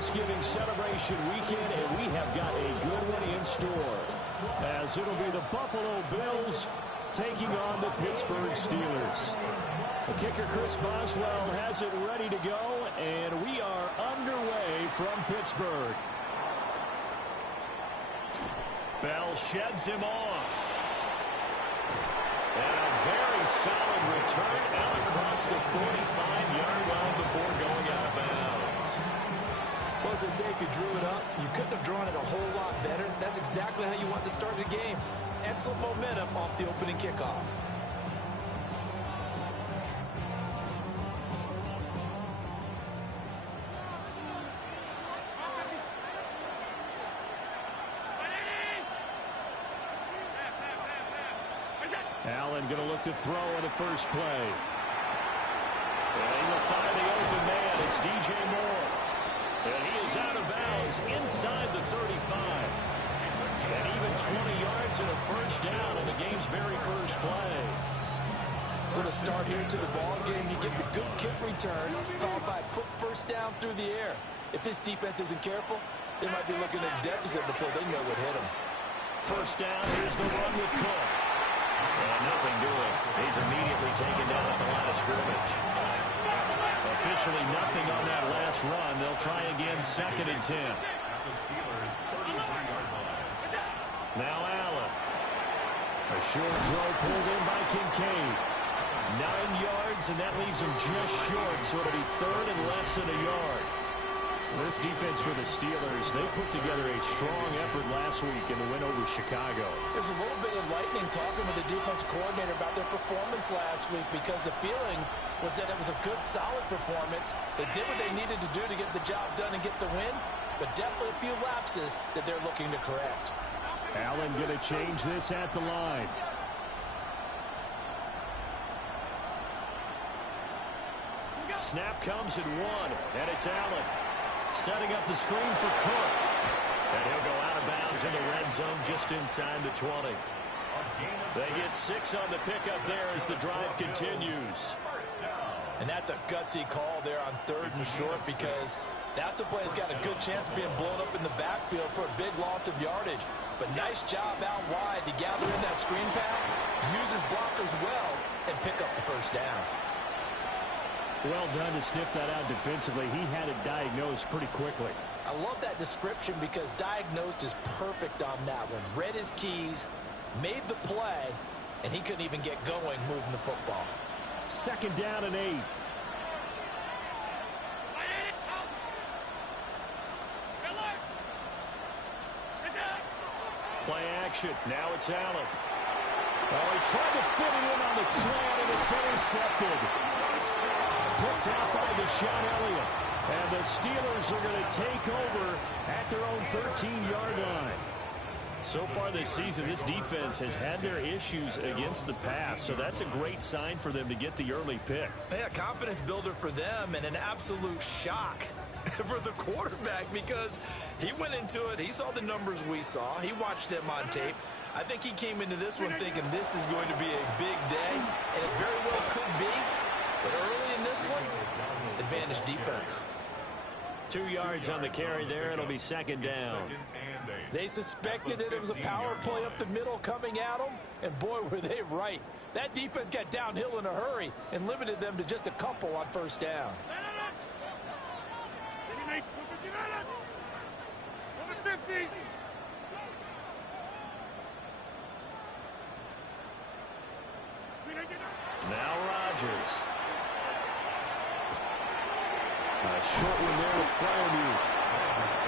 Thanksgiving celebration weekend, and we have got a good one in store, as it'll be the Buffalo Bills taking on the Pittsburgh Steelers. The kicker, Chris Boswell, has it ready to go, and we are underway from Pittsburgh. Bell sheds him off. And a very solid return out across the 45-yard line before going out of bounds. Well, as they say, if you drew it up, you couldn't have drawn it a whole lot better. That's exactly how you want to start the game. Excellent momentum off the opening kickoff. Allen going to look to throw on the first play. And he will find the open man. It's DJ Moore. And he is out of bounds inside the 35. And even 20 yards and a first down in the game's very first play. What a start here to the ball game. You get the good kick return, followed by a quick first down through the air. If this defense isn't careful, they might be looking at a deficit before they know what hit them. First down, here's the run with Cook. And nothing doing. He's immediately taken down at the line of scrimmage. Officially nothing on that last run. They'll try again, 2nd and 10. Now Allen. A short throw pulled in by Kincaid. 9 yards, and that leaves him just short, so it'll be 3rd and less than a yard. This defense for the Steelers, they put together a strong effort last week in the win over Chicago. There's a little bit of lightning talking with the defense coordinator about their performance last week, because the feeling was that it was a good, solid performance. They did what they needed to do to get the job done and get the win, but definitely a few lapses that they're looking to correct. Allen going to change this at the line. Snap comes at 1, and it's Allen. Setting up the screen for Cook. And he'll go out of bounds in the red zone just inside the 20. They get 6 on the pickup there as the drive continues. And that's a gutsy call there on 3rd and short, because that's a play that's got a good chance of being blown up in the backfield for a big loss of yardage. But nice job out wide to gather in that screen pass, use his blockers well, and pick up the first down. Well done to sniff that out defensively. He had it diagnosed pretty quickly. I love that description, because diagnosed is perfect on that one. Read his keys, made the play, and he couldn't even get going moving the football. 2nd down and 8. Play action. Now it's Allen. Oh, he tried to fit it in on the slant, and it's intercepted. Picked out by Deshaun Elliott. And the Steelers are going to take over at their own 13-yard line. So far this season, this defense has had their issues against the pass, so that's a great sign for them to get the early pick. Yeah, confidence builder for them, and an absolute shock for the quarterback, because he went into it, he saw the numbers we saw, he watched them on tape. I think he came into this one thinking this is going to be a big day, and it very well could be. But early in this one, advantage defense. 2 yards on the carry there. It'll be 2nd down. They suspected that it was a power play up the middle coming at them, and boy, were they right. That defense got downhill in a hurry and limited them to just a couple on first down. Now Rodgers. A short one there with Freiermuth.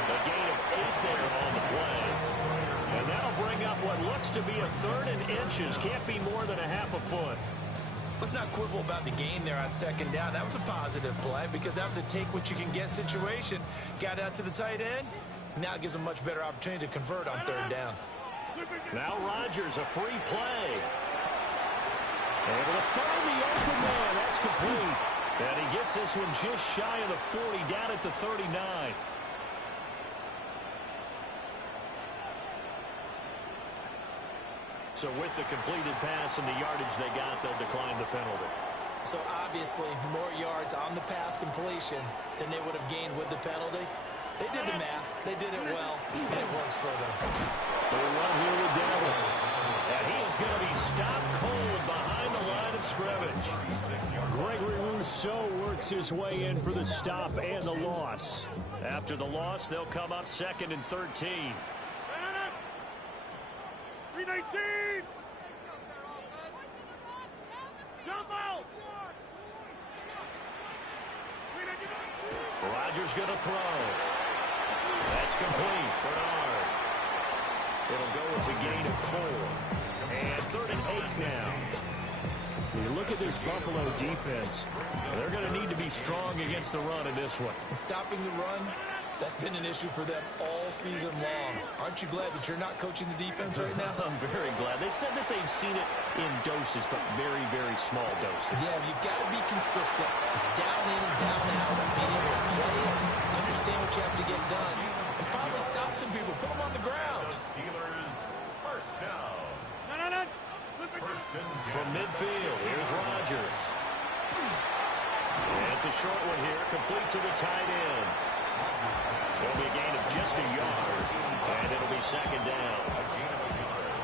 A gain of 8 there on the play. And that'll bring up what looks to be a 3rd and inches. Can't be more than a half a foot. Let's not quibble about the gain there on 2nd down. That was a positive play, because that was a take-what-you-can-get situation. Got out to the tight end. Now it gives them a much better opportunity to convert on 3rd down. Now Rodgers, a free play. Able to find the open man. That's complete. And he gets this one just shy of the 40, down at the 39. So with the completed pass and the yardage they got, they'll decline the penalty. So obviously more yards on the pass completion than they would have gained with the penalty. They did the math. They did it well, and it works for them. They run here with Dowdle. And he is going to be stopped cold behind the line of scrimmage. Gregory Rousseau works his way in for the stop and the loss. After the loss, they'll come up 2nd and 13. 319! Double! Rodgers going to throw. That's complete. Bernard. It'll go as a gain of 4. And 3rd and 8 now. You look at this Buffalo defense. They're going to need to be strong against the run in this one. And stopping the run, that's been an issue for them all season long. Aren't you glad that you're not coaching the defense right now? I'm very glad. They said that they've seen it in doses, but very, very small doses. Yeah, you've got to be consistent. It's down in and down out. Being able to play it, understand what you have to get done, and finally stop some people. Put them on the ground. The Steelers, first down. From midfield, here's Rodgers. And it's a short one here, complete to the tight end. It'll be a gain of just a yard, and it'll be 2nd down. A gain of a yard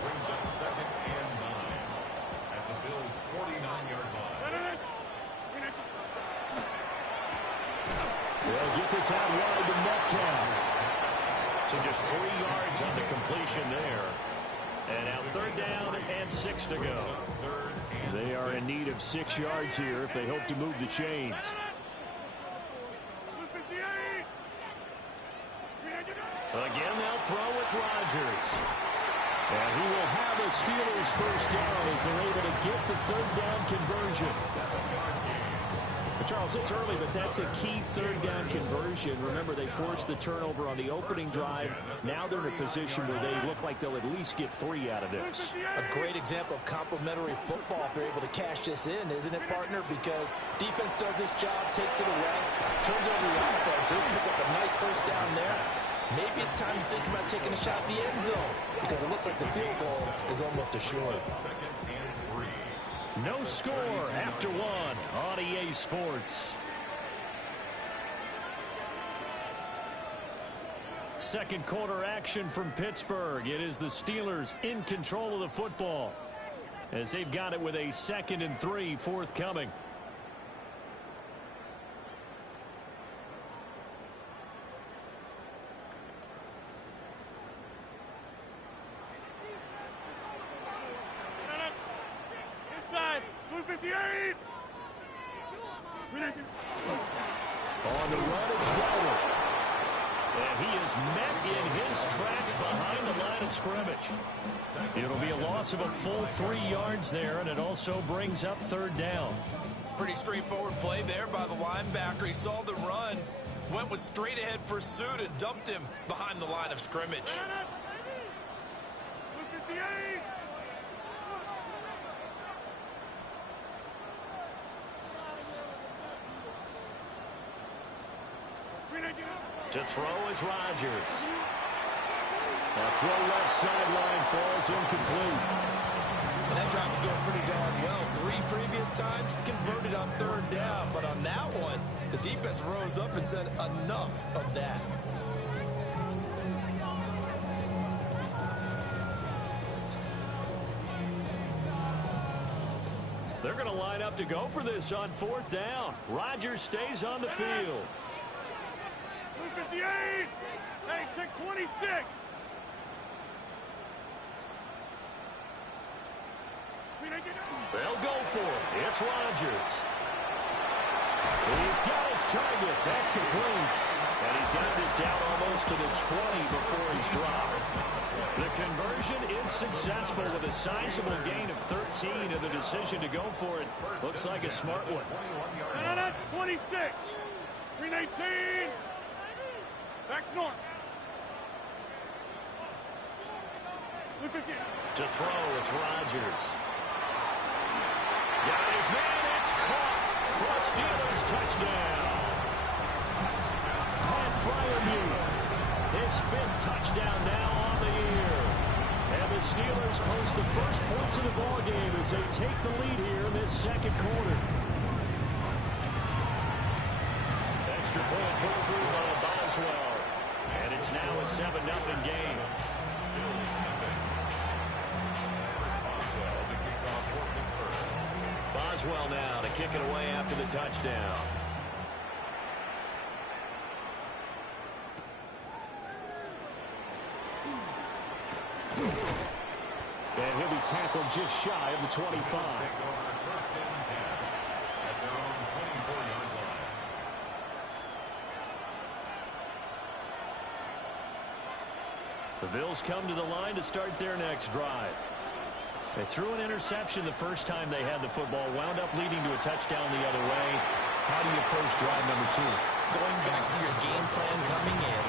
brings up 2nd and 9 at the Bills' 49-yard line. They'll get this out wide to Metcalf. So just 3 yards on the completion there. And now 3rd down and 6 to go. They are in need of 6 yards here if they hope to move the chains. Again, they'll throw with Rodgers. And he will have a Steelers first down as they're able to get the 3rd down conversion. Charles, it's early, but that's a key 3rd down conversion. Remember, they forced the turnover on the opening drive. Now they're in a position where they look like they'll at least get 3 out of this. A great example of complementary football if they're able to cash this in, isn't it, partner? Because defense does this job, takes it away, turns over the offense. They pick up a nice first down there. Maybe it's time to think about taking a shot in the end zone because it looks like the field goal is almost assured. No score after 1 on EA Sports. Second quarter action from Pittsburgh. It is the Steelers in control of the football as they've got it with a 2nd and 3 forthcoming. On the run, it's Dowdle. And he is met in his tracks behind the line of scrimmage. It'll be a loss of a full 3 yards there, and it also brings up 3rd down. Pretty straightforward play there by the linebacker. He saw the run, went with straight-ahead pursuit, and dumped him behind the line of scrimmage. To throw is Rodgers. A throw left sideline falls incomplete. And that drive is going pretty darn well. 3 previous times converted on 3rd down. But on that one, the defense rose up and said enough of that. They're going to line up to go for this on 4th down. Rodgers stays on the field. 58! Hey, take 26! They'll go for it. It's Rodgers. He's got his target. That's complete. And he's got this down almost to the 20 before he's dropped. The conversion is successful with a sizable gain of 13, and the decision to go for it looks like a smart one. 26! 319! Back north. To throw, it's Rodgers. Got his man, it's caught for a Steelers touchdown. Pat Freiermuth, his 5th touchdown now on the year. And the Steelers post the first points of the ballgame as they take the lead here in this 2nd quarter. Extra point put through by Boswell. It's now a 7-0 game. Bills nothing. Chris Boswell to kick off for Pittsburgh. Boswell now to kick it away after the touchdown. And he'll be tackled just shy of the 25. Take over first and 10 at their own 24-yard line. The Bills come to the line to start their next drive. They threw an interception the first time they had the football, wound up leading to a touchdown the other way. How do you approach drive number 2? Going back to your game plan coming in,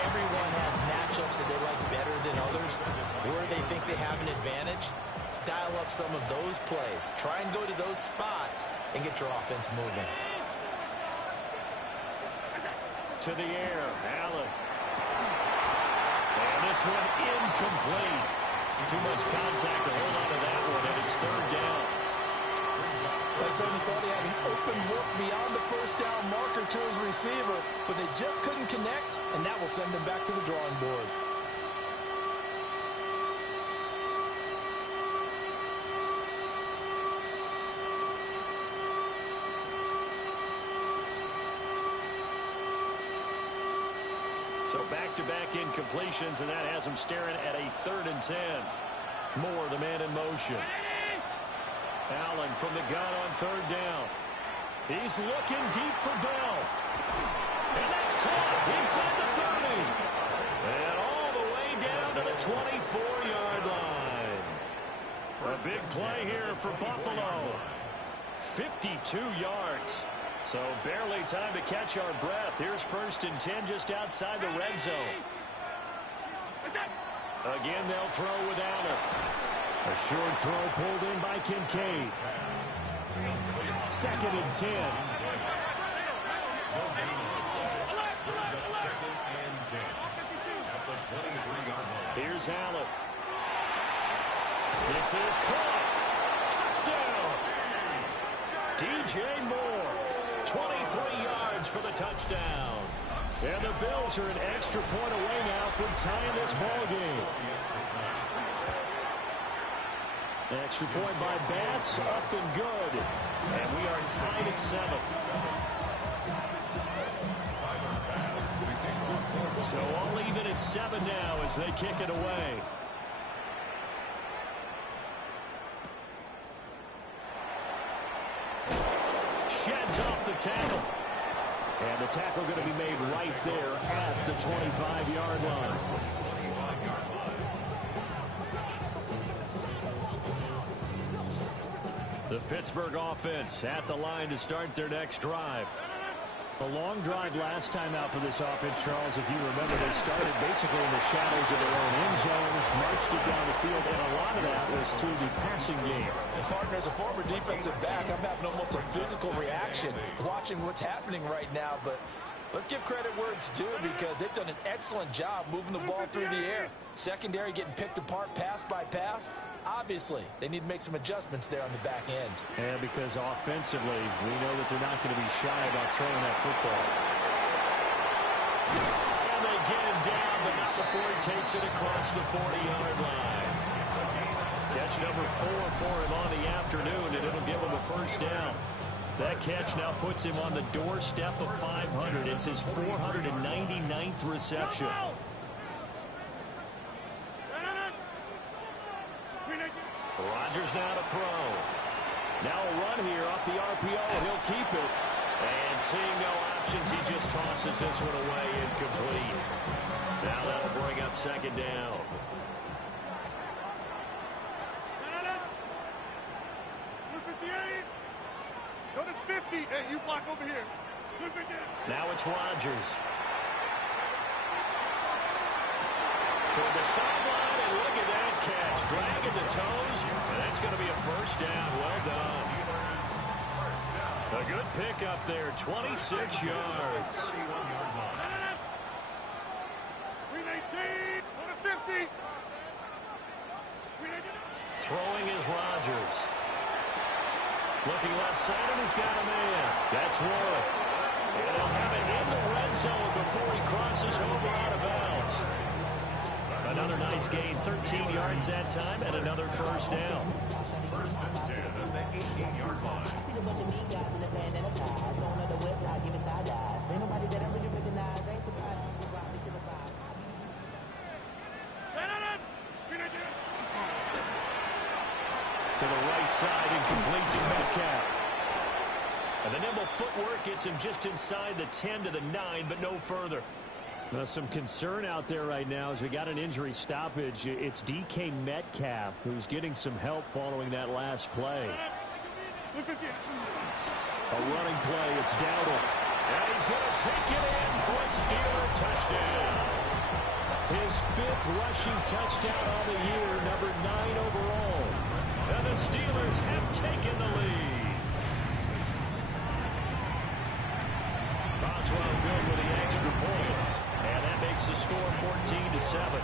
everyone has matchups that they like better than others. Where they think they have an advantage, dial up some of those plays. Try and go to those spots and get your offense moving. To the air, Allen. And this one incomplete. Too much contact to hold on to that one, and it's third down. They certainly thought he had an open look beyond the first down marker to his receiver, but they just couldn't connect, and that will send them back to the drawing board. So back-to-back incompletions, and that has them staring at a 3rd and 10. Moore, the man in motion. Allen from the gun on 3rd down. He's looking deep for Bell. And that's caught inside the 30. And all the way down to the 24-yard line. A big play here for Buffalo. 52 yards. So barely time to catch our breath. Here's 1st and 10 just outside the red zone. Again, they'll throw with Allen. A short throw pulled in by Kincaid. 2nd and 10. Second and 10 at the 23-yard line. Here's Allen. This is caught. Touchdown. DJ Moore. 23 yards for the touchdown. And the Bills are an extra point away now from tying this ball game. Extra point by Bass, up and good. And we are tied at 7. So all even at 7 now as they kick it away. Sheds off the tackle. And the tackle going to be made right there at the 25-yard line. The Pittsburgh offense at the line to start their next drive. A long drive last time out for this offense, Charles. If you remember, they started basically in the shadows of their own end zone, marched it down the field, and a lot of that was through the passing game. And partner, as a former defensive back, I'm having almost a physical reaction watching what's happening right now. But let's give credit where it's due, because they've done an excellent job moving the ball through the air. Secondary getting picked apart pass by pass. Obviously, they need to make some adjustments there on the back end. And because offensively, we know that they're not going to be shy about throwing that football. And they get him down, but not before he takes it across the 40-yard line. Catch number 4 for him on the afternoon, and it'll give him a first down. That catch now puts him on the doorstep of 500. It's his 499th reception. Rodgers now to throw. Now a run here off the RPO, and he'll keep it. And seeing no options, he just tosses this one away incomplete. Now that'll bring up 2nd down. Go to 50. Hey, you block over here. Now it's Rodgers. Toward the sideline, and look at that catch. Dragging the toes, and that's going to be a first down. Well done. A good pick up there, 26 yards. 319. Go to 50. Throwing is Rodgers. Looking left side, and he's got a man. That's Warren. And they'll have it in the red zone before he crosses over out of bounds. He's gained 13 yards that time and another first down. First and 10 at the 18-yard line. I see a bunch of mean guys in the band and a tie. Going on the west side, giving side eyes. Ain't nobody that I really recognize. Ain't surprised you rock me to the vibe. To the right side, incomplete to Metcalf. And the nimble footwork gets him just inside the 10 to the 9, but no further. Well, some concern out there right now as we got an injury stoppage. It's DK Metcalf who's getting some help following that last play. A running play, it's Dowdle. And he's going to take it in for a Steeler touchdown. His 5th rushing touchdown on the year, number 9 overall. And the Steelers have taken the lead. Boswell good with the extra point. And that makes the score 14-7.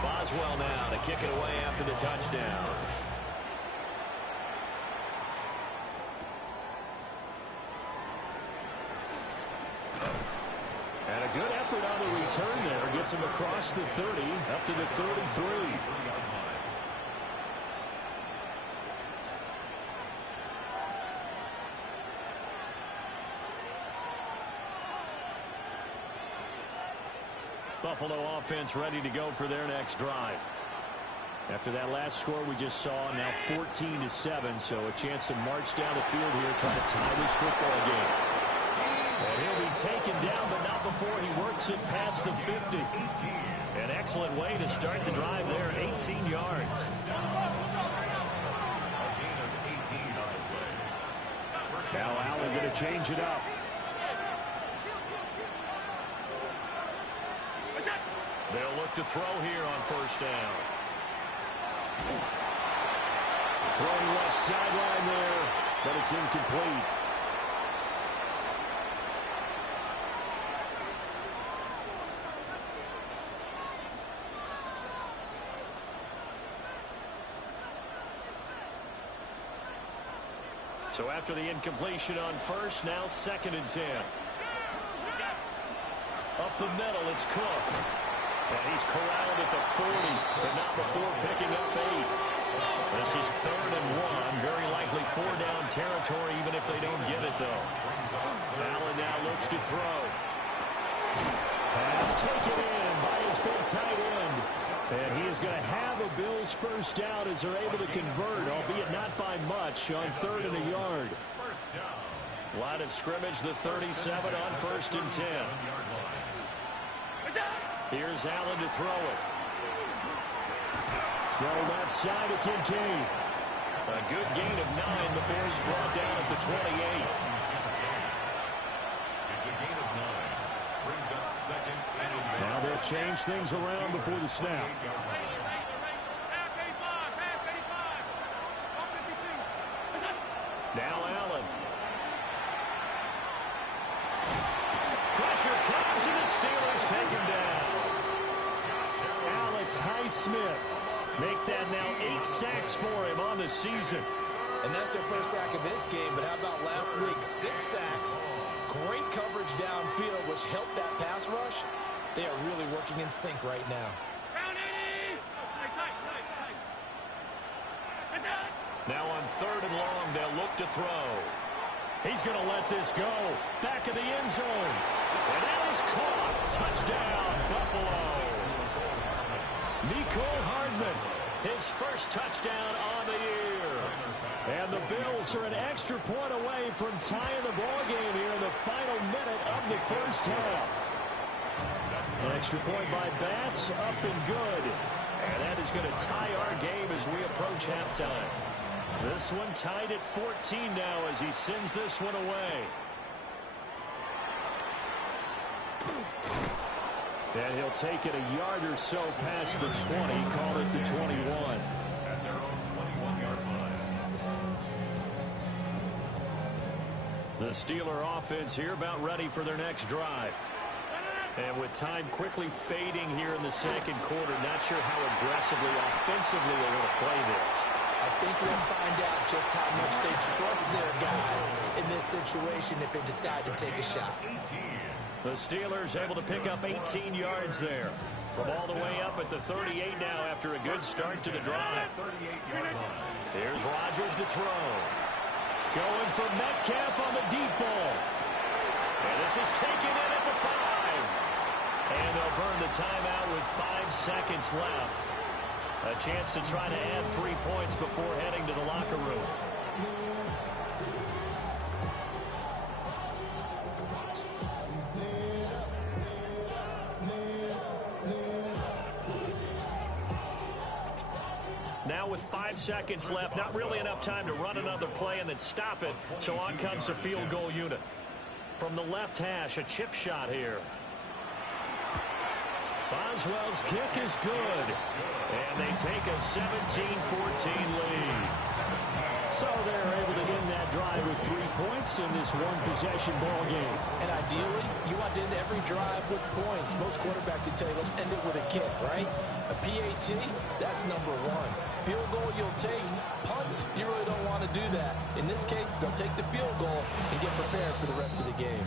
Boswell now to kick it away after the touchdown. And a good effort on the return there. Gets him across the 30, up to the 33. Buffalo offense ready to go for their next drive. After that last score we just saw, now 14-7, so a chance to march down the field here, try to tie this football game. And he'll be taken down, but not before he works it past the 50. An excellent way to start the drive there, 18 yards. Now Allen going to change it up. They'll look to throw here on first down. Throwing left sideline there, but it's incomplete. So after the incompletion on first, now 2nd and 10. Up the middle, it's Cook. And he's corralled at the 40, but not before picking up 8. This is 3rd and 1. Very likely 4-down territory, even if they don't get it, though. Allen now looks to throw. Pass taken in by his big tight end. And he is going to have a Bills first down as they're able to convert, albeit not by much, on 3rd and a yard. Line of scrimmage, the 37 on 1st and 10. Here's Allen to throw it. Throw left side to Kincaid. A good gain of 9 before he's brought down at the 28. It's a gain of 9. Brings up 2nd and 11. Now they'll change things around before the snap. Now Allen. Pressure comes and the Steelers take him down. Alex Highsmith make that now 8 sacks for him on the season. And that's their first sack of this game, but how about last week? 6 sacks, great coverage downfield, which helped that pass rush. They are really working in sync right now. Now on 3rd and long, they'll look to throw. He's going to let this go. Back of the end zone. And that is caught. Touchdown, Buffalo. Mecole Hardman, his first touchdown on the year. And the Bills are an extra point away from tying the ball game here in the final minute of the first half. An extra point by Bass, up and good. And that is going to tie our game as we approach halftime. This one tied at 14 now as he sends this one away. And he'll take it a yard or so past the 20, call it the 21. At their own 21-yard line. The Steeler offense here about ready for their next drive. And with time quickly fading here in the second quarter, not sure how aggressively, offensively they're going to play this. I think we'll find out just how much they trust their guys in this situation if they decide to take a shot. The Steelers able to pick up 18 yards there. From all the way up at the 38 now after a good start to the drive. Here's Rodgers to throw. Going for Metcalf on the deep ball. And this is taken in at the 5. And they'll burn the timeout with 5 seconds left. A chance to try to add 3 points before heading to the locker room. Now with 5 seconds left, not really enough time to run another play and then stop it. So on comes the field goal unit. From the left hash, a chip shot here. Boswell's kick is good. And they take a 17-14 lead. So they're able to end that drive with 3 points in this one-possession ball game. And ideally, you want to end every drive with points. Most quarterbacks would tell you, let's end it with a kick, right? A PAT, that's number 1. Field goal you'll take. Punts, you really don't want to do that. In this case, they'll take the field goal and get prepared for the rest of the game.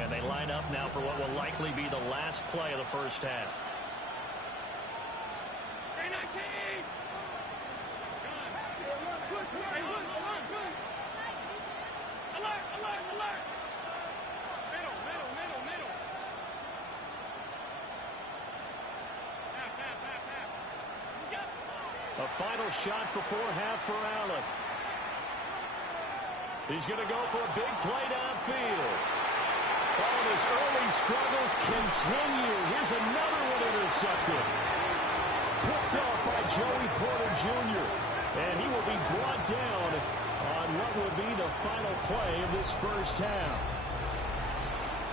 And they line up now for what will likely be the last play of the first half. A final shot before half for Allen. He's going to go for a big play downfield. Oh, and his early struggles continue. Here's another one intercepted. Picked off by Joey Porter Jr. And he will be brought down on what will be the final play of this first half.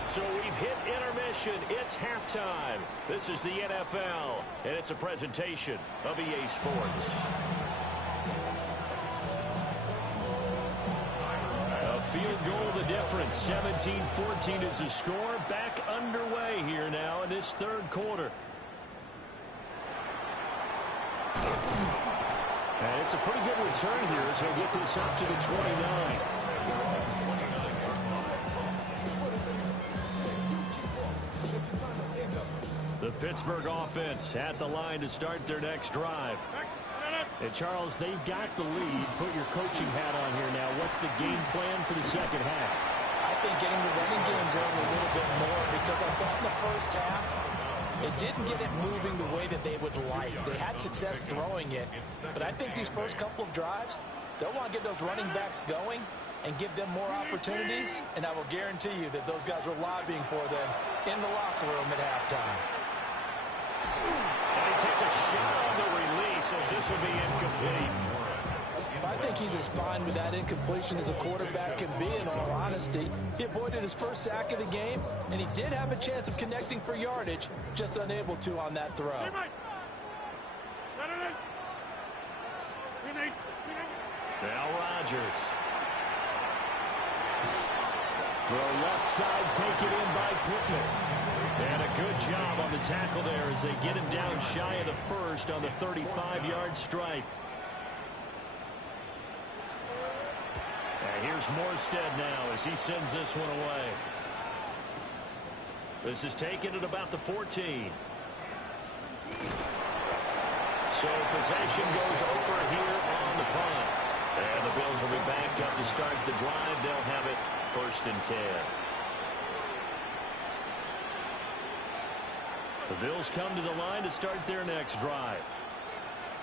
So we've hit intermission. It's halftime. This is the NFL, and it's a presentation of EA Sports. A field goal the difference. 17-14 is the score. Back underway here now in this third quarter. And it's a pretty good return here as he'll get this up to the 29. The Pittsburgh offense at the line to start their next drive. And Charles, they've got the lead. Put your coaching hat on here now. What's the game plan for the second half? I think getting the running game going a little bit more, because I thought in the first half it didn't get it moving the way that they would like. They had success throwing it, but I think these first couple of drives, they'll want to get those running backs going and give them more opportunities, and I will guarantee you that those guys were lobbying for them in the locker room at halftime. And he takes a shot on the release as this will be incomplete. I think he's as fine with that incompletion as a quarterback can be, in all honesty. He avoided his first sack of the game, and he did have a chance of connecting for yardage, just unable to on that throw. Now Rodgers. Throw left side, taken in by Pittman. And a good job on the tackle there as they get him down shy of the first on the 35-yard stripe. And here's Morstead now as he sends this one away. This is taken at about the 14. So possession goes over here on the punt. And the Bills will be backed up to start the drive. They'll have it 1st and 10. The Bills come to the line to start their next drive.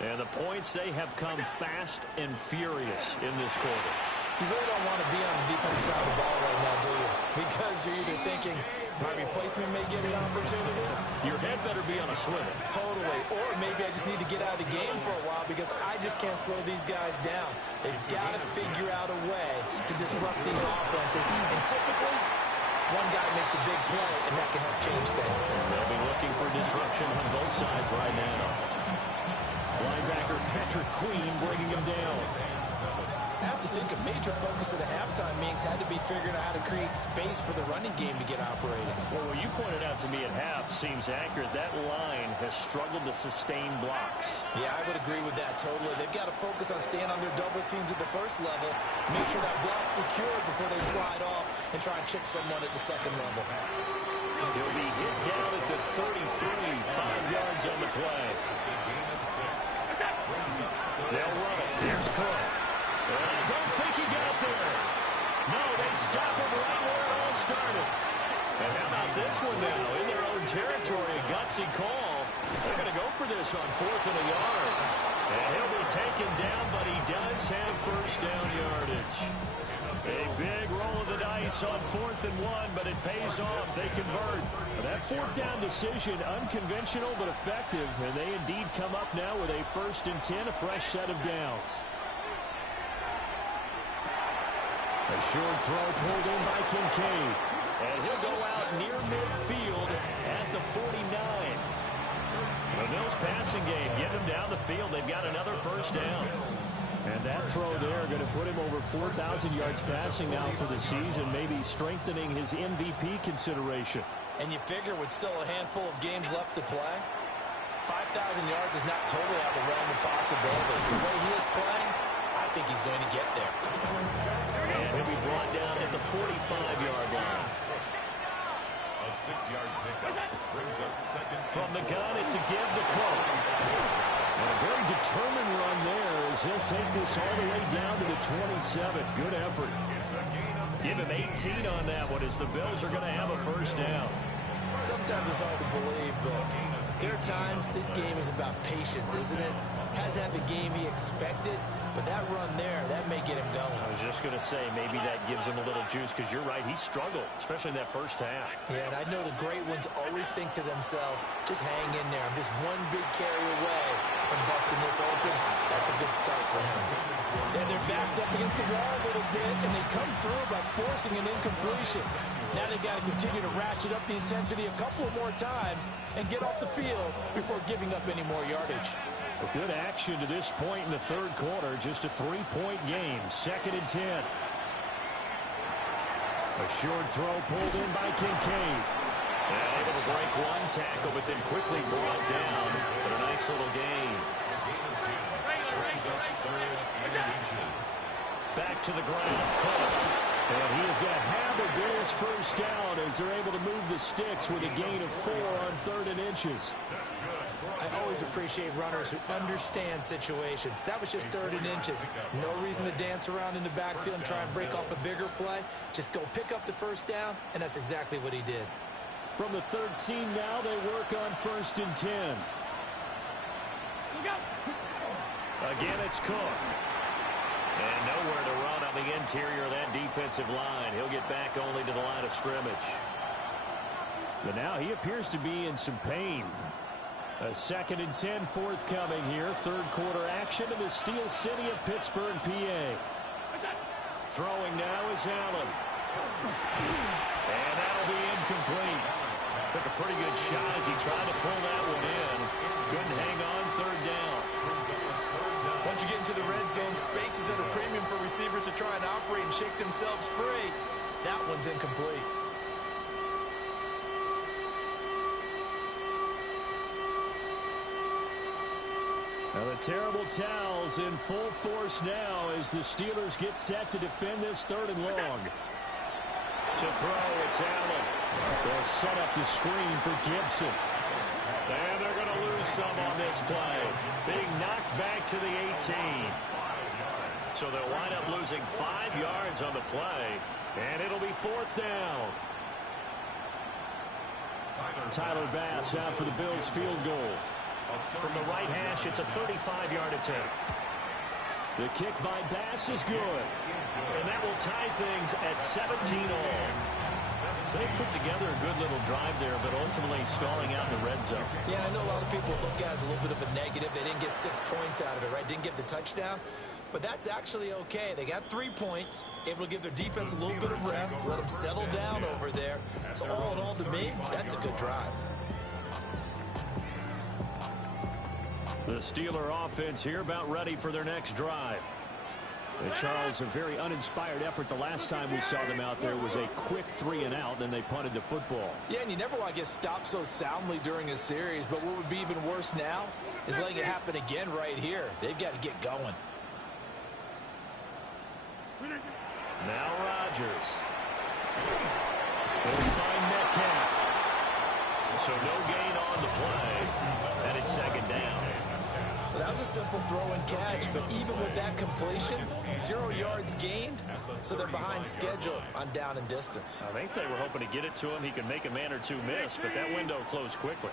And the points, they have come fast and furious in this quarter. You really don't want to be on the defensive side of the ball right now, do you? Because you're either thinking, my replacement may get an opportunity. Your head better be on a swivel. Totally. Or maybe I just need to get out of the game for a while because I just can't slow these guys down. They've got to figure out a way to disrupt these offenses. And typically, one guy makes a big play, and that can help change things. They'll be looking for disruption on both sides right now. Linebacker Patrick Queen bringing him down. I have to think a major focus of the halftime meetings had to be figuring out how to create space for the running game to get operating. Well, you pointed to me at half seems accurate. That line has struggled to sustain blocks. Yeah, I would agree with that totally. They've got to focus on staying on their double teams at the first level, make sure that block's secure before they slide off and try and chip someone at the second level. He'll be hit down at the 33, 5 yards on the play. They'll run it. Here's Cook. I don't think he got there. No, they stop him right where it all started. And how about this one now? In their own territory, a gutsy call. They're going to go for this on 4th and a yard. And he'll be taken down, but he does have first down yardage. A big roll of the dice on 4th and 1, but it pays off. They convert. That 4th down decision, unconventional but effective, and they indeed come up now with a 1st and 10, a fresh set of downs. A short throw pulled in by Kincaid, and he'll go out near midfield at the 49. The Bills passing game, get him down the field. They've got another first down. And that throw there going to put him over 4,000 yards passing now for the season, maybe strengthening his MVP consideration. And you figure with still a handful of games left to play, 5,000 yards is not totally out of the realm of possibility. The way he is playing, I think he's going to get there. And he'll be brought down at the 45-yard line. A 6-yard pickup brings up second. From the gun, it's a give to Cook. And a very determined run there as he'll take this all the way down to the 27. Good effort. Give him 18 on that one as the Bills are going to have a first down. Sometimes it's hard to believe, but there are times this game is about patience, isn't it? Hasn't had the game he expected, but that run there, that may get him going. I was just going to say, maybe that gives him a little juice because you're right, he struggled, especially in that first half. Yeah, and I know the great ones always think to themselves, just hang in there. I'm just one big carry away from busting this open. That's a good start for him. And their backs up against the wall a little bit, and they come through by forcing an incompletion. Now they've got to continue to ratchet up the intensity a couple of more times and get off the field before giving up any more yardage. A good action to this point in the third quarter. Just a 3-point game. 2nd and 10. A short throw pulled in by Kincaid. And able to break one tackle, but then quickly brought down. But a nice little gain. Back to the ground. Cook. And he is going to have the Bills first down as they're able to move the sticks with a gain of 4 on 3rd and inches. I always appreciate runners who understand situations. That was just 3rd and inches. No reason to dance around in the backfield and try and break off a bigger play. Just go pick up the first down, and that's exactly what he did. From the 13 now, they work on 1st and 10. Again, it's Cook. And nowhere to run on the interior of that defensive line. He'll get back only to the line of scrimmage. But now he appears to be in some pain. A 2nd and 10 forthcoming here. Third quarter action in the Steel City of Pittsburgh, PA. Throwing now is Allen. And that'll be incomplete. Took a pretty good shot as he tried to pull that one in. Couldn't hang on 3rd down. Once you get into the red zone, space is at a premium for receivers to try and operate and shake themselves free. That one's incomplete. Now the terrible towels in full force now as the Steelers get set to defend this 3rd and long. To throw, it's Allen. They'll set up the screen for Gibson. And they're going to lose some on this play. Being knocked back to the 18. So they'll wind up losing 5 yards on the play. And it'll be 4th down. Tyler Bass out for the Bills field goal. From the right hash, it's a 35-yard attempt. The kick by Bass is good. And that will tie things at 17 all. So they put together a good little drive there, but ultimately stalling out in the red zone. Yeah, I know a lot of people look at it as a little bit of a negative. They didn't get 6 points out of it, right? Didn't get the touchdown. But that's actually okay. They got 3 points, able to give their defense a little bit of rest, let them settle down over there. So all in all, to me, that's a good drive. The Steeler offense here about ready for their next drive. And Charles, a very uninspired effort. The last time we saw them out there was a quick 3-and-out, and they punted the football. Yeah, and you never want to get stopped so soundly during a series, but what would be even worse now is letting it happen again right here. They've got to get going. Now Rodgers. They'll find Metcalf. So no gain on the play, and it's second down. That was a simple throw and catch, but even with that completion, 0 yards gained, so they're behind schedule on down and distance. I think they were hoping to get it to him. He could make a man or two miss, but that window closed quickly.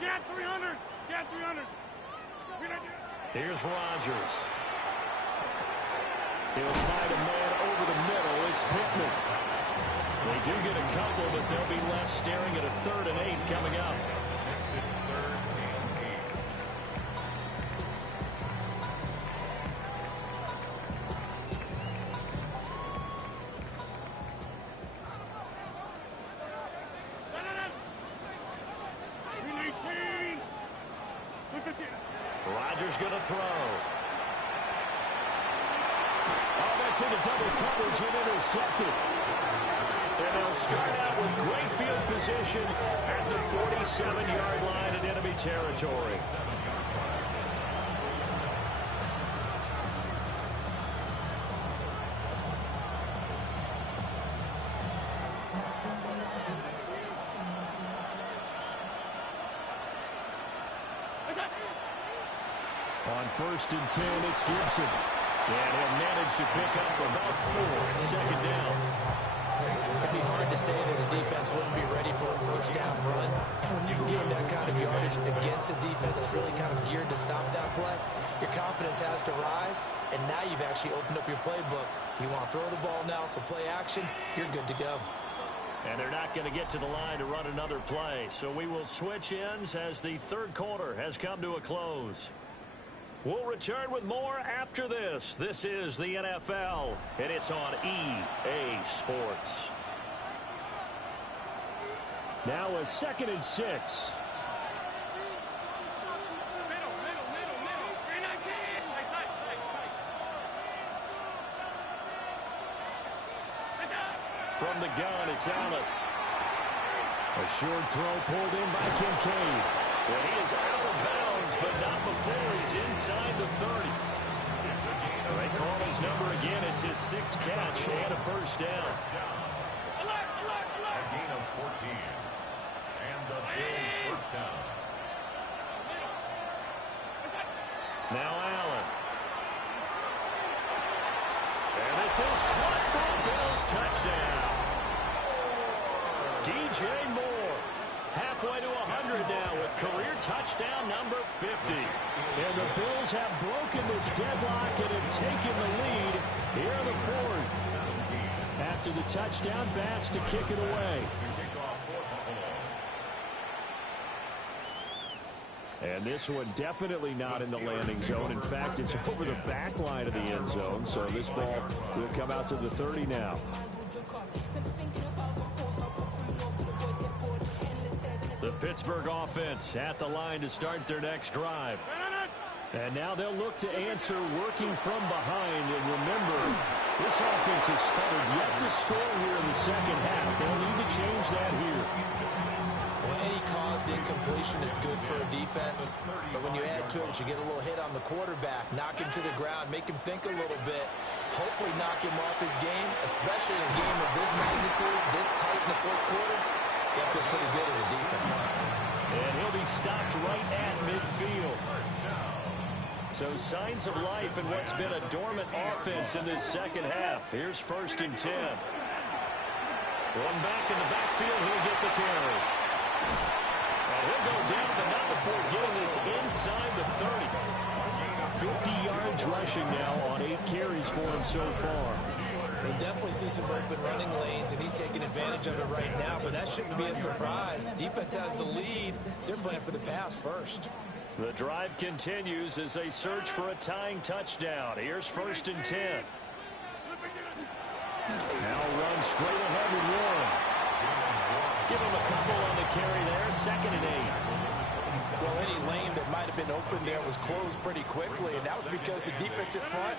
Get 300. Get 300. Here's Rodgers. He'll find a man over the middle. It's Pittman. They do get a couple, but they'll be left staring at a 3rd and 8 coming up. Rodgers going to throw. Oh, that's into double coverage and intercepted. And they'll start out with great field position at the 47-yard line in enemy territory. On 1st and 10, it's Gibson. And he'll manage to pick up about 4 at second down. It'd be hard to say that a defense wouldn't be ready for a first down run. When you gain that kind of yardage against a defense that's really kind of geared to stop that play, your confidence has to rise, and now you've actually opened up your playbook. If you want to throw the ball now for play action, you're good to go. And they're not going to get to the line to run another play. So we will switch ends as the 3rd quarter has come to a close. We'll return with more after this. This is the NFL, and it's on EA Sports. Now a 2nd and 6. From the gun, it's Allen. A short throw pulled in by Kincaid. And he is out of bounds, but not before he's inside the 30. They call his number again. It's his 6th catch and a first down. A gain of 14. And the Bills first down. Now Allen. And this is caught for a Bills touchdown. DJ Moore. Halfway to 100 now with career touchdown number 50. And the Bills have broken this deadlock and have taken the lead here in the 4th. After the touchdown pass to kick it away. And this one definitely not in the landing zone. In fact, it's over the back line of the end zone. So this ball will come out to the 30 now. The Pittsburgh offense at the line to start their next drive. And now they'll look to answer working from behind. And remember, this offense has sputtered yet to score here in the second half. They'll need to change that here. Well, any caused incompletion is good for a defense. But when you add to it, you get a little hit on the quarterback, knock him to the ground, make him think a little bit, hopefully knock him off his game, especially in a game of this magnitude, this tight in the 4th quarter. Got to feel pretty good as a defense. And he'll be stopped right at midfield. So signs of life in what's been a dormant offense in this second half. Here's 1st and 10. One back in the backfield, he'll get the carry. And he'll go down, but not before getting this inside the 30. 50 yards rushing now on 8 carries for him so far. We'll definitely see some open running lanes, and he's taking advantage of it right now, but that shouldn't be a surprise. Defense has the lead. They're playing for the pass first. The drive continues as they search for a tying touchdown. Here's 1st and 10. Now run straight ahead with Warren. Give him a couple on the carry there. 2nd and 8. Well, any lane that might have been open there was closed pretty quickly, and that was because the defensive front,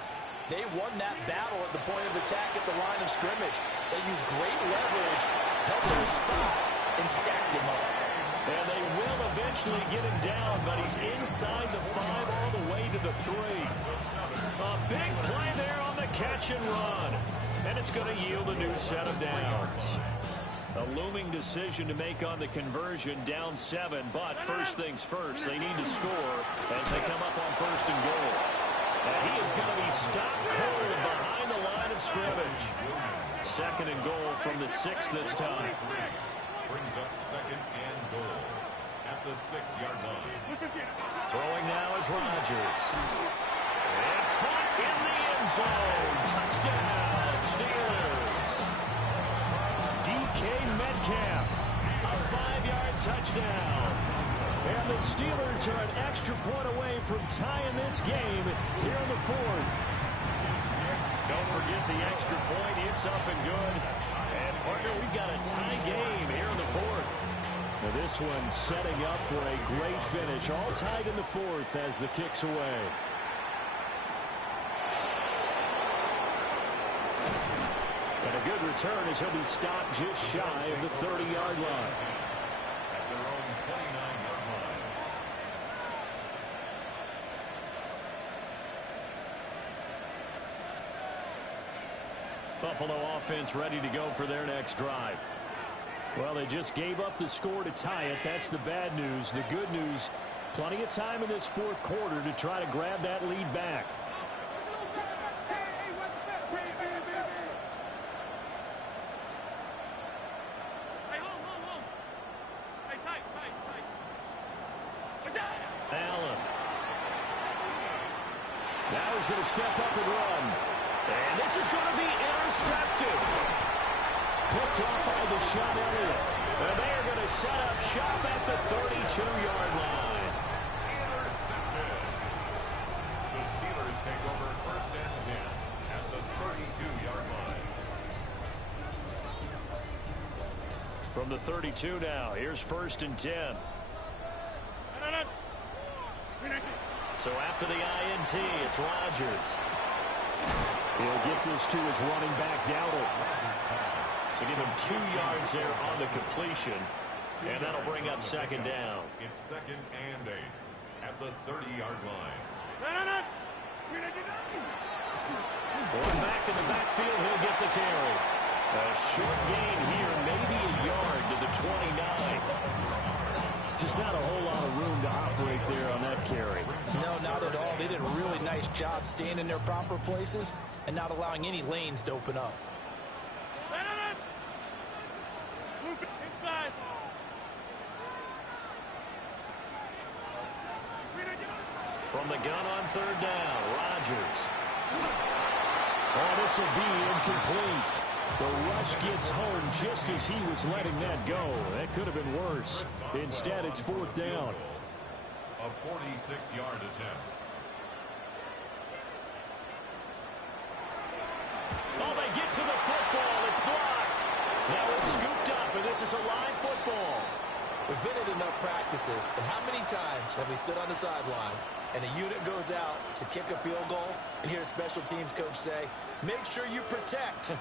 they won that battle at the point of attack at the line of scrimmage. They used great leverage, held their spot, and stacked him up. And they will eventually get him down, but he's inside the 5 all the way to the 3. A big play there on the catch and run. And it's going to yield a new set of downs. A looming decision to make on the conversion, down 7. But first things first, they need to score as they come up on 1st and goal. And he is going to be stopped cold behind the line of scrimmage. 2nd and goal from the 6 this time. Brings up 2nd and goal at the 6-yard line. Throwing now is Rodgers. And caught in the end zone. Touchdown, Steelers. DK Metcalf, a 5-yard touchdown. And the Steelers are an extra point away from tying this game here in the 4th. Don't forget the extra point. It's up and good. And, partner, we've got a tie game here in the 4th. Now this one setting up for a great finish. All tied in the 4th as the kick's away. And a good return as he'll be stopped just shy of the 30-yard line. At their own 29-yard line. Buffalo offense ready to go for their next drive. Well, they just gave up the score to tie it. That's the bad news. The good news, plenty of time in this 4th quarter to try to grab that lead back. Allen. Now he's going to step up and run. And this is going to be intercepted. Picked off by Deshaun Elliott. And they are going to set up shop at the 32-yard line. Intercepted. The Steelers take over 1st and 10 at the 32-yard line. From the 32 now, here's 1st and 10. So after the INT, it's Rodgers. He'll get this to his running back, Dowdle. So give him 2 yards there on the completion, and that'll bring up 2nd down. It's 2nd and 8 at the 30-yard line. Going back in the backfield, he'll get the carry. A short gain here, maybe a yard to the 29. Just not a whole lot of room to operate there on that carry. No, not at all. They did a really nice job staying in their proper places and not allowing any lanes to open up. Inside. From the gun on 3rd down, Rodgers. Oh, this will be incomplete. The rush gets home just as he was letting that go. That could have been worse. Instead, it's 4th down. A 46-yard attempt. Oh, they get to the football. It's blocked. Now it's scooped up, and this is a live football. We've been at enough practices, and how many times have we stood on the sidelines and a unit goes out to kick a field goal and hear a special teams coach say, make sure you protect.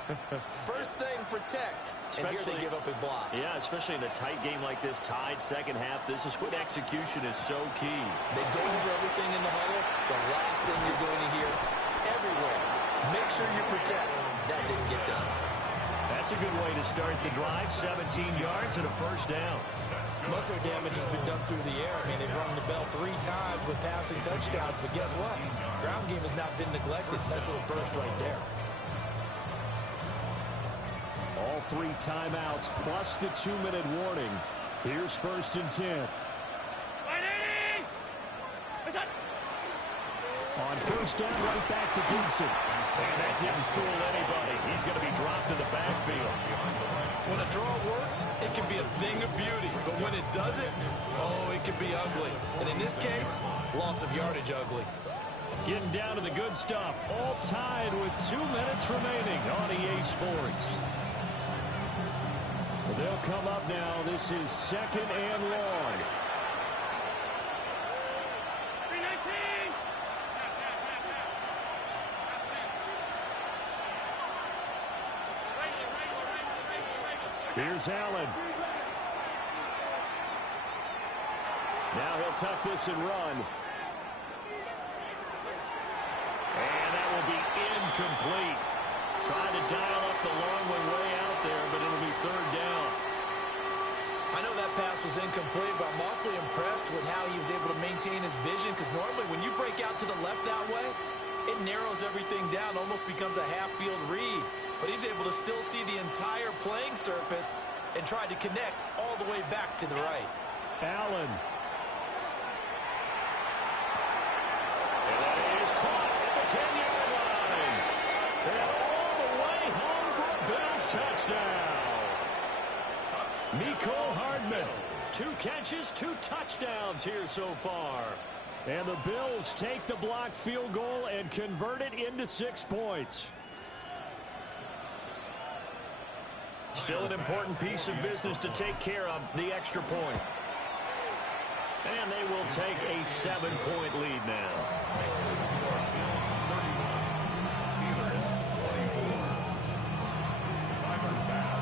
First thing, protect. And here they give up a block. Yeah, especially in a tight game like this, tied 2nd half. This is when execution is so key. They go over everything in the huddle. The last thing you're going to hear everywhere, make sure you protect. That didn't get done. That's a good way to start the drive. 17 yards and a 1st down. Muscle damage has been done through the air. I mean, they've rung the bell 3 times with passing touchdowns, but guess what? Ground game has not been neglected. Nice little burst right there. All 3 timeouts plus the 2-minute warning. Here's 1st and 10. On 1st down, right back to Gibson. And that didn't fool anybody. He's going to be dropped in the backfield. When a draw works, it can be a thing of beauty. But when it doesn't, oh, it can be ugly. And in this case, loss of yardage ugly. Getting down to the good stuff. All tied with 2 minutes remaining on EA Sports. They'll come up now. This is 2nd and long. Here's Allen. Now he'll tuck this and run. And that will be incomplete. Tried to dial up the long way out there, but it'll be third down. I know that pass was incomplete, but I'm awfully impressed with how he was able to maintain his vision, because normally when you break out to the left that way, it narrows everything down, almost becomes a half-field read. But he's able to still see the entire playing surface and try to connect all the way back to the right. Allen. And that is caught at the 10-yard line. And all the way home for a Bills touchdown. Mecole Hardman, 2 catches, 2 touchdowns here so far. And the Bills take the blocked field goal and convert it into 6 points. Still an important piece of business to take care of, the extra point. And they will take a 7-point lead now.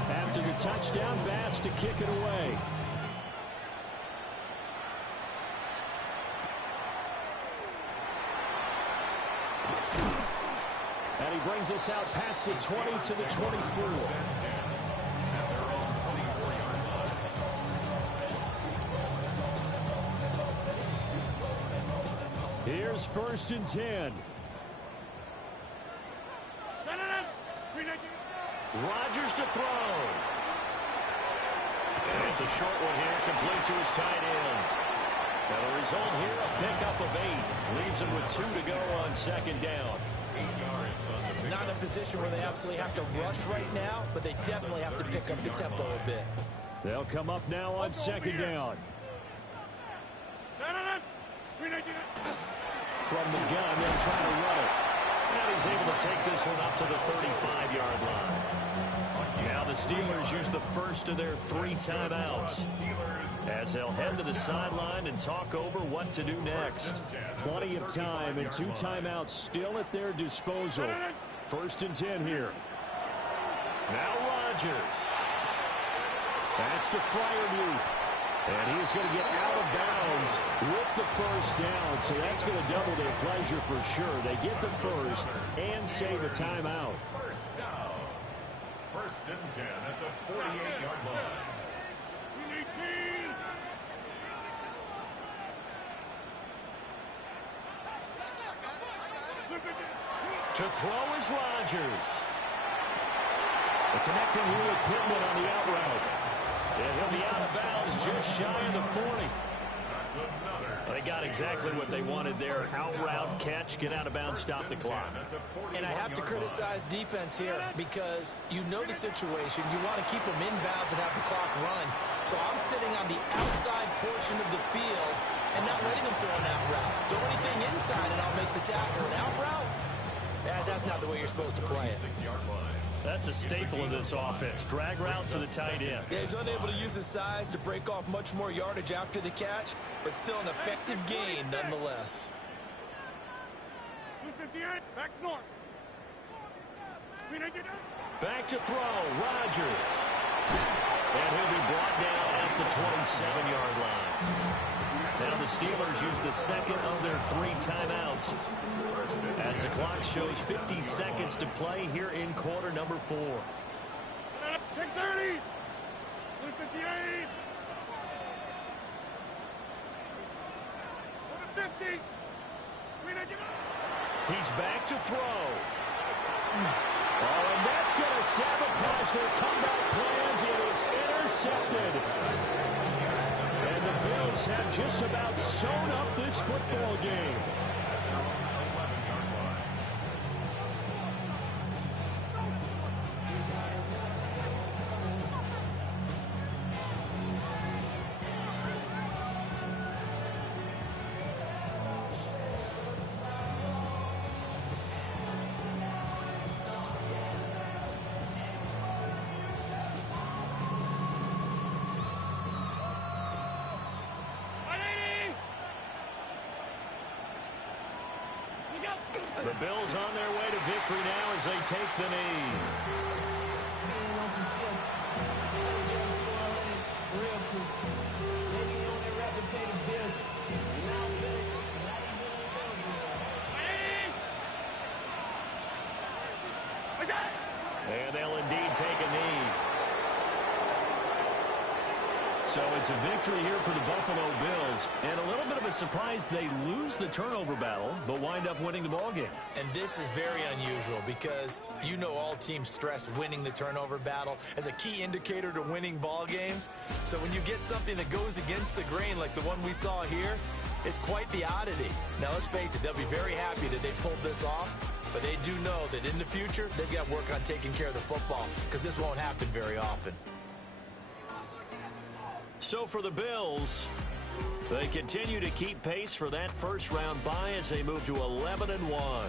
After the touchdown, Bass to kick it away. And he brings us out past the 20 to the 24. Here's 1st and 10. Rodgers to throw. And it's a short one here, complete to his tight end. Now the result here, a pickup of 8. Leaves him with 2 to go on 2nd down. Not in a position where they absolutely have to rush right now, but they definitely have to pick up the tempo a bit. They'll come up now on 2nd down. From the gun, they'll try to run it. And he's able to take this one up to the 35-yard line. Now the Steelers use the first of their 3 timeouts as they'll head to the sideline and talk over what to do next. Plenty of time and 2 timeouts still at their disposal. 1st and 10 here. Now Rodgers. That's to Freiermuth. And he is going to get out of bounds with the 1st down. So that's going to double their pleasure for sure. They get the 1st and save a timeout. 1st and 10 at the 48-yard line. To throw is Rodgers. They're connecting here with Pittman on the out route. And he'll be out of bounds just shy of the 40. They got exactly what they wanted there. Out route, catch, get out of bounds, stop the clock. And I have to criticize defense here because you know the situation. You want to keep them inbounds and have the clock run. So I'm sitting on the outside portion of the field and not letting them throw an out route. Throw anything inside and I'll make the tackle. An out route? That's not the way you're supposed to play it. That's a staple of this offense. Drag route to the tight end. Yeah, he's unable to use his size to break off much more yardage after the catch, but still an effective gain nonetheless. 258, back north. Back to throw, Rodgers. And he'll be brought down at the 27-yard line. Now the Steelers use the 2nd of their 3 timeouts as the clock shows 50 seconds to play here in quarter number 4. 6:30, 258, 50. He's back to throw. Oh, and that's going to sabotage their comeback plans. It is intercepted. And the Bills have just about sewn up this football game. The Bills on their way to victory now as they take the knee. to take a knee. So it's a victory here for the Buffalo Bills. And a little bit of a surprise, they lose the turnover battle, but wind up winning the ballgame. And this is very unusual because you know all teams stress winning the turnover battle as a key indicator to winning ball games. So when you get something that goes against the grain like the one we saw here, it's quite the oddity. Now, let's face it, they'll be very happy that they pulled this off, but they do know that in the future, they've got work on taking care of the football because this won't happen very often. So for the Bills, they continue to keep pace for that first-round bye as they move to 11-1.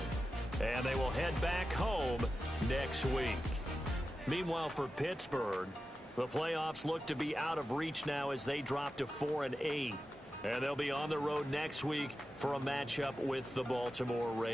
And they will head back home next week. Meanwhile, for Pittsburgh, the playoffs look to be out of reach now as they drop to 4-8. And they'll be on the road next week for a matchup with the Baltimore Ravens.